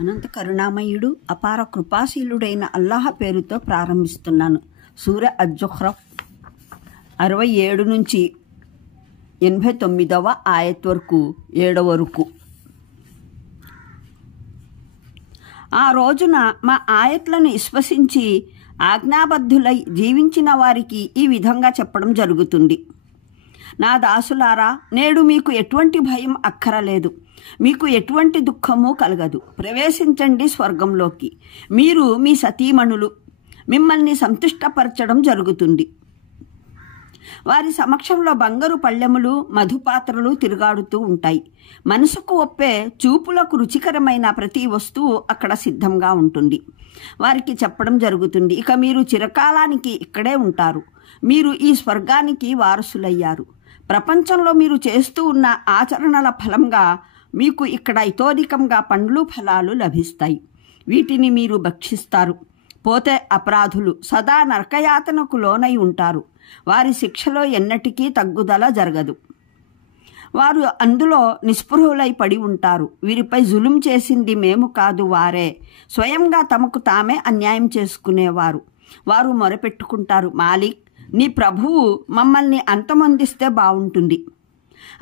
అనంత కరుణామయుడు అపార కృపాశీలుడైన అల్లాహ్ పేరుతో ప్రారంభిస్తున్నాను. సూర అజ్-జుఖ్రఫ్ 67 నుంచి 89వ ఆయత్ వరకు 7 వరకు. ఆ రోజున మా ఆయత్లను విశ్వసించి ఆజ్ఞాబద్ధులై జీవించిన వారికి ఈ విధంగా చెప్పడం జరుగుతుంది. నా దాసులారా, నేడు మీకు ఎటువంటి భయం అక్కరలేదు, మీకు ఎటువంటి దుఃఖము కలగదు. ప్రవేశించండి స్వర్గంలోకి. మీరు మీ సతీమణులు మిమ్మల్ని సంతుష్టపరచడం జరుగుతుంది. వారి సమక్షంలో బంగారు పళ్ళెములు, మధుపాత్రలు తిరుగాడుతూ ఉంటాయి. మనసుకు ఒప్పే, చూపులకు రుచికరమైన ప్రతి వస్తువు అక్కడ సిద్ధంగా ఉంటుంది. వారికి చెప్పడం జరుగుతుంది, ఇక మీరు చిరకాలానికి ఇక్కడే ఉంటారు. మీరు ఈ స్వర్గానికి వారసులయ్యారు. ప్రపంచంలో మీరు చేస్తూ ఉన్న ఆచరణల ఫలంగా మీకు ఇక్కడ ఇతోధికంగా పండ్లు ఫలాలు లభిస్తాయి. వీటిని మీరు భక్షిస్తారు. పోతే అపరాధులు సదా నరకయాతనకు లోనై ఉంటారు. వారి శిక్షలో ఎన్నటికీ తగ్గుదల జరగదు. వారు అందులో నిస్పృహులై పడి ఉంటారు. వీరిపై జులుం చేసింది మేము కాదు, వారే స్వయంగా తమకు తామే అన్యాయం చేసుకునేవారు. వారు మొరపెట్టుకుంటారు, మాలిక్, నీ ప్రభువు మమ్మల్ని అంతమొందిస్తే బాగుంటుంది.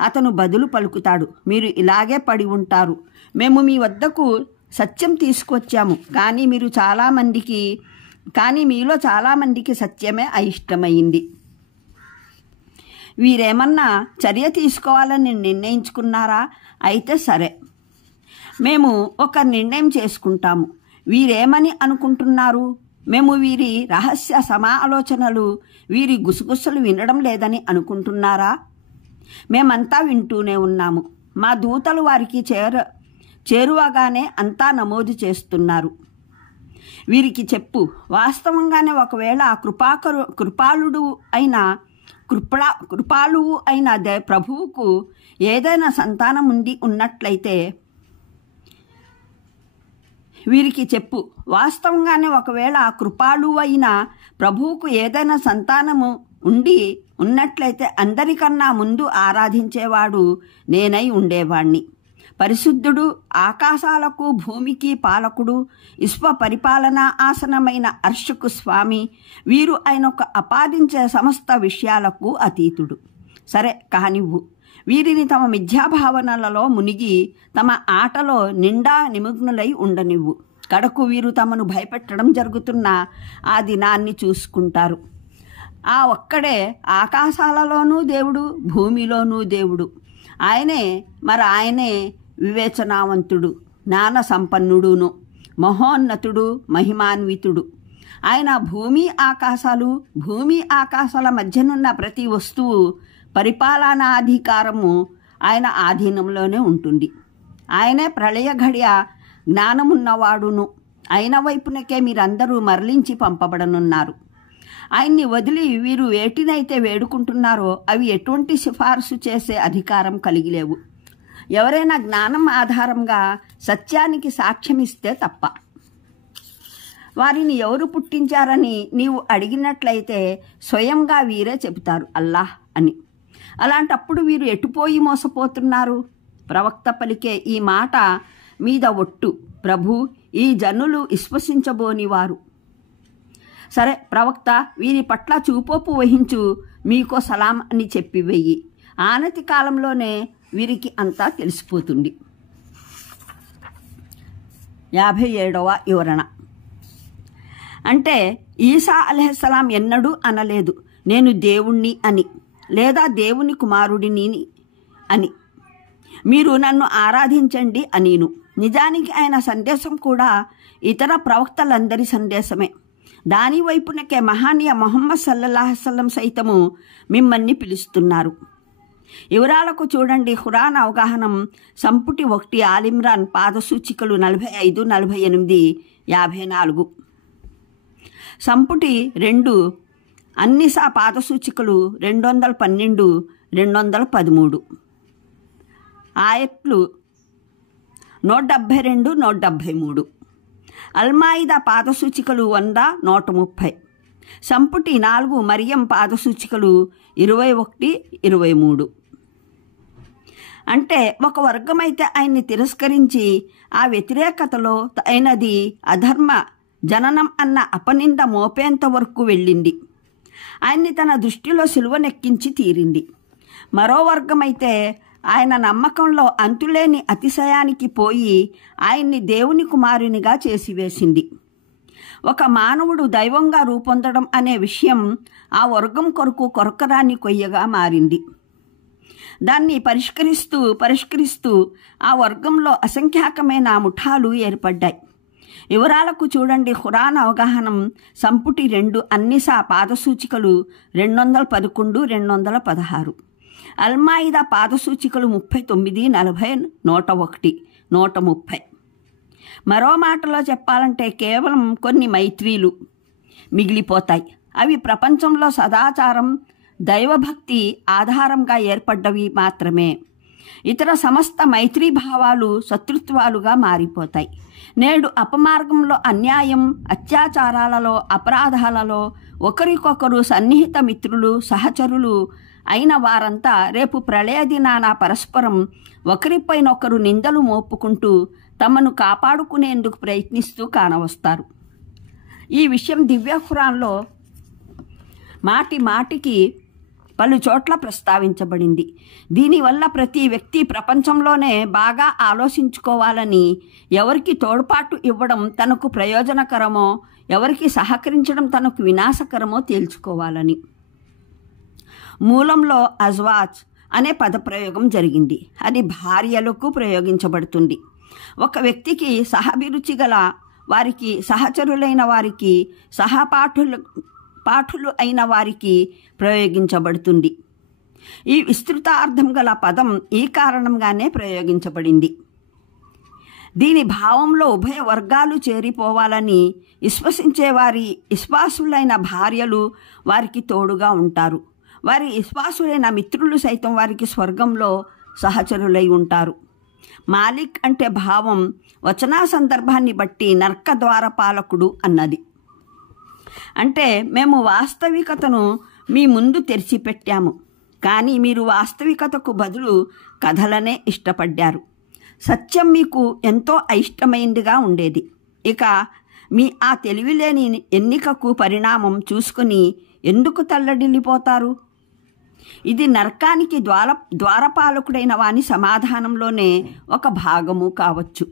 అతను బదులు పలుకుతాడు, మీరు ఇలాగే పడి ఉంటారు. మేము మీ వద్దకు సత్యం తీసుకొచ్చాము, కానీ మీలో చాలామందికి సత్యమే అయిష్టమైంది. వీరేమన్నా చర్య తీసుకోవాలని నిర్ణయించుకున్నారా? అయితే సరే, మేము ఒక నిర్ణయం చేసుకుంటాము. వీరేమని అనుకుంటున్నారు? మేము వీరి రహస్య సమాలోచనలు, వీరి గుసగుసలు వినడం లేదని అనుకుంటున్నారా? మేమంతా వింటూనే ఉన్నాము. మా దూతలు వారికి చేరువగానే అంతా నమోదు చేస్తున్నారు. వీరికి చెప్పు, వాస్తవంగానే ఒకవేళ కృపాళువు అయిన ప్రభువుకు ఏదైనా సంతానం ఉన్నట్లయితే వీరికి చెప్పు, వాస్తవంగానే ఒకవేళ కృపాళువైన ప్రభువుకు ఏదైనా సంతానము ఉన్నట్లయితే అందరికన్నా ముందు ఆరాధించేవాడు నేనై ఉండేవాణ్ణి. పరిశుద్ధుడు, ఆకాశాలకు భూమికి పాలకుడు, విశ్వ పరిపాలనా ఆసనమైన అర్షుకు స్వామి, వీరు ఆయనొక అపాదించే సమస్త విషయాలకు అతీతుడు. సరే కానివ్వు, వీరిని తమ మిథ్యాభావనలలో మునిగి తమ ఆటలో నిండా నిమగ్నులై ఉండనివ్వు. కడకు వీరు తమను భయపెట్టడం జరుగుతున్న ఆ దినాన్ని చూసుకుంటారు. ఆ ఒక్కడే ఆకాశాలలోనూ దేవుడు, భూమిలోనూ దేవుడు. ఆయనే వివేచనావంతుడు, జ్ఞాన సంపన్నుడును, మహోన్నతుడు, మహిమాన్వితుడు. ఆయన భూమి ఆకాశాల మధ్యనున్న ప్రతి వస్తువు పరిపాలనాధికారము ఆయన ఆధీనంలోనే ఉంటుంది. ఆయనే ప్రళయ ఘడియ జ్ఞానమున్నవాడును. ఆయన వైపునకే మీరందరూ మరలించి పంపబడనున్నారు. ఆయన్ని వదిలి వీరు వేటినైతే వేడుకుంటున్నారో అవి ఎటువంటి సిఫార్సు చేసే అధికారం కలిగి లేవు, ఎవరైనా జ్ఞానం ఆధారంగా సత్యానికి సాక్ష్యమిస్తే తప్ప. వారిని ఎవరు పుట్టించారని నీవు అడిగినట్లయితే స్వయంగా వీరే చెబుతారు, అల్లాహ్ అని. అలాంటప్పుడు వీరు ఎటుపోయి మోసపోతున్నారు? ప్రవక్త పలికే ఈ మాట మీద ఒట్టు, ప్రభు, ఈ జనులు విశ్వసించబోనివారు. సరే ప్రవక్త, వీరి పట్ల చూపోపు వహించు, మీకో సలాం అని చెప్పి వెయ్యి. ఆనతి కాలంలోనే వీరికి అంతా తెలిసిపోతుంది. 57వ వివరణ. అంటే ఈసా అలైహిస్సలాం ఎన్నడూ అనలేదు, నేను దేవుణ్ణి అని, లేదా దేవుని కుమారుడిని అని. మీరు నన్ను ఆరాధించండి అనిను. నిజానికి ఆయన సందేశం కూడా ఇతర ప్రవక్తలందరి సందేశమే. దాని వైపునకే మహానీయ ముహమ్మద్ సల్లల్లాహు అలైహి వసల్లం సైతము మిమ్మల్ని పిలుస్తున్నారు. వివరాలకు చూడండి. ఖురాన్ అవగాహనం సంపుటి 1 ఆలిమ్రాన్ పాదసూచికలు 45, 48, 54. సంపుటి 2 అన్నిసా పాదసూచికలు 212, 213. ఆయట్లు 172, 173. అల్మాయిదా పాదసూచికలు 100, 130. సంపుటి 4 మరియం పాదసూచికలు 21, 23. అంటే ఒక వర్గమైతే ఆయన్ని తిరస్కరించి ఆ వ్యతిరేకతలో అయినది అధర్మ జననం అన్న అపనింద మోపేంత వరకు వెళ్ళింది. ఆయన్ని తన దృష్టిలో సిలువనెక్కించి తీరింది. మరో వర్గమైతే ఆయన నమ్మకంలో అంతులేని అతిశయానికి పోయి ఆయన్ని దేవుని కుమారునిగా చేసివేసింది. ఒక మానవుడు దైవంగా రూపొందడం అనే విషయం ఆ వర్గం కొరకు కొరకరాని కొయ్యగా మారింది. దాన్ని పరిష్కరిస్తూ ఆ వర్గంలో అసంఖ్యాకమైన ముఠాలు ఏర్పడ్డాయి. వివరాలకు చూడండి. ఖురాన్ అవగాహనం సంపుటి 2 అన్నిసా పాదసూచికలు 211, 216. అల్మాయిదా పాదసూచికలు 39, 40, 101, 130. మరో మాటలో చెప్పాలంటే కేవలం కొన్ని మైత్రీలు మిగిలిపోతాయి. అవి ప్రపంచంలో సదాచారం, దైవభక్తి ఆధారంగా ఏర్పడ్డవి మాత్రమే. ఇతర సమస్త మైత్రీ భావాలు శత్రుత్వాలుగా మారిపోతాయి. నేడు అపమార్గంలో అన్యాయం, అత్యాచారాలలో, అపరాధాలలో ఒకరికొకరు సన్నిహిత మిత్రులు, సహచరులు అయిన వారంతా రేపు ప్రళయ దినాన పరస్పరం ఒకరిపైనొకరు నిందలు మోపుకుంటూ తమను కాపాడుకునేందుకు ప్రయత్నిస్తూ కానవస్తారు. ఈ విషయం దివ్య ఖురాన్లో మాటికి పలు చోట్ల ప్రస్తావించబడింది. దీనివల్ల ప్రతి వ్యక్తి ప్రపంచంలోనే బాగా ఆలోచించుకోవాలని, ఎవరికి తోడ్పాటు ఇవ్వడం తనకు ప్రయోజనకరమో, ఎవరికి సహకరించడం తనకు వినాశకరమో తేల్చుకోవాలని. మూలంలో అజ్వాజ్ అనే పదప్రయోగం జరిగింది. అది భార్యలకు ప్రయోగించబడుతుంది. ఒక వ్యక్తికి సహాభిరుచి గల వారికి, సహచరులైన వారికి, పాఠులు అయిన వారికి ప్రయోగించబడుతుంది. ఈ విస్తృత అర్థం గల పదం ఈ కారణంగానే ప్రయోగించబడింది. దీని భావంలో ఉభయ వర్గాలు చేరిపోవాలని, విశ్వాసులైన భార్యలు వారికి తోడుగా ఉంటారు. వారి విశ్వాసులైన మిత్రులు సైతం వారికి స్వర్గంలో సహచరులై ఉంటారు. మాలిక్ అంటే భావం వచనా సందర్భాన్ని బట్టి నర్క ద్వారపాలకుడు అన్నది. అంటే మేము వాస్తవికతను మీ ముందు తెరిచిపెట్టాము, కానీ మీరు వాస్తవికతకు బదులు కథలనే ఇష్టపడ్డారు. సత్యం మీకు ఎంతో అయిష్టమైందిగా ఉండేది. ఇక మీ ఆ తెలివిలేని ఎన్నికకు పరిణామం చూసుకుని ఎందుకు తల్లడిల్లిపోతారు? ఇది నరకానికి ద్వారపాలకుడైన వాని సమాధానంలోనే ఒక భాగము కావచ్చు.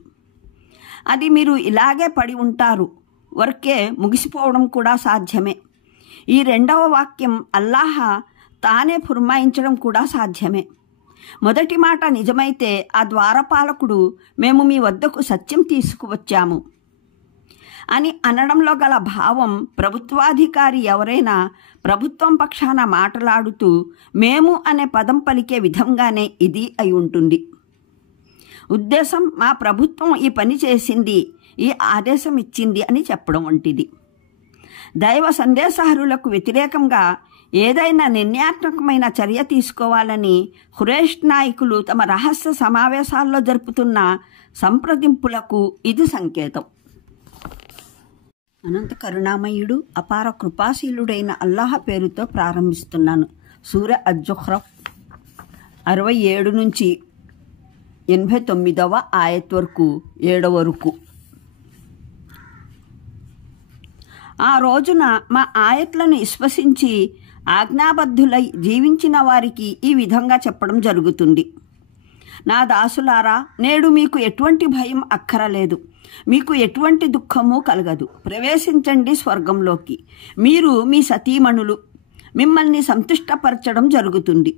అది మీరు ఇలాగే పడి ఉంటారు వరకే ముగిసిపోవడం కూడా సాధ్యమే. ఈ రెండవ వాక్యం అల్లాహ్ తానే ఫుర్మాయించడం కూడా సాధ్యమే. మొదటి మాట నిజమైతే ఆ ద్వారపాలకుడు మేము మీ వద్దకు సత్యం తీసుకువచ్చాము అని అనడంలో గల భావం ప్రభుత్వాధికారి ఎవరైనా ప్రభుత్వం పక్షాన మాట్లాడుతూ మేము అనే పదం పలికే విధంగానే ఇది అయి ఉంటుంది. ఉద్దేశం మా ప్రభుత్వం ఈ పని చేసింది, ఈ ఆదేశం ఇచ్చింది అని చెప్పడం వంటిది. దైవ సందేశహరులకు వ్యతిరేకంగా ఏదైనా నిర్ణయాత్మకమైన చర్య తీసుకోవాలని ఖురేష్ నాయకులు తమ రహస్య సమావేశాల్లో జరుపుతున్న సంప్రదింపులకు ఇది సంకేతం. అనంత కరుణామయుడు అపార కృపాశీలుడైన అల్లాహ్ పేరుతో ప్రారంభిస్తున్నాను. సూర అజ్-జుఖ్రఫ్ 67 నుంచి 89వ ఆయత్ వరకు 7 వరకు. ఆ రోజున మా ఆయత్లను విశ్వసించి ఆజ్ఞాబద్ధులై జీవించిన వారికి ఈ విధంగా చెప్పడం జరుగుతుంది. నా దాసులారా, నేడు మీకు ఎటువంటి భయం అక్కరలేదు, మీకు ఎటువంటి దుఃఖము కలగదు. ప్రవేశించండి స్వర్గంలోకి. మీరు మీ సతీమణులు మిమ్మల్ని సంతుష్టపరచడం జరుగుతుంది.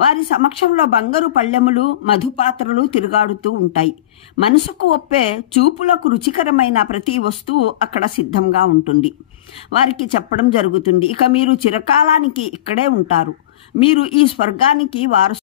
వారి సమక్షంలో బంగారు పళ్ళెములు, మధుపాత్రలు తిరుగాడుతూ ఉంటాయి. మనసుకు ఒప్పే, చూపులకు రుచికరమైన ప్రతి వస్తువు అక్కడ సిద్ధంగా ఉంటుంది. వారికి చెప్పడం జరుగుతుంది, ఇక మీరు చిరకాలానికి ఇక్కడే ఉంటారు. మీరు ఈ స్వర్గానికి వారసు.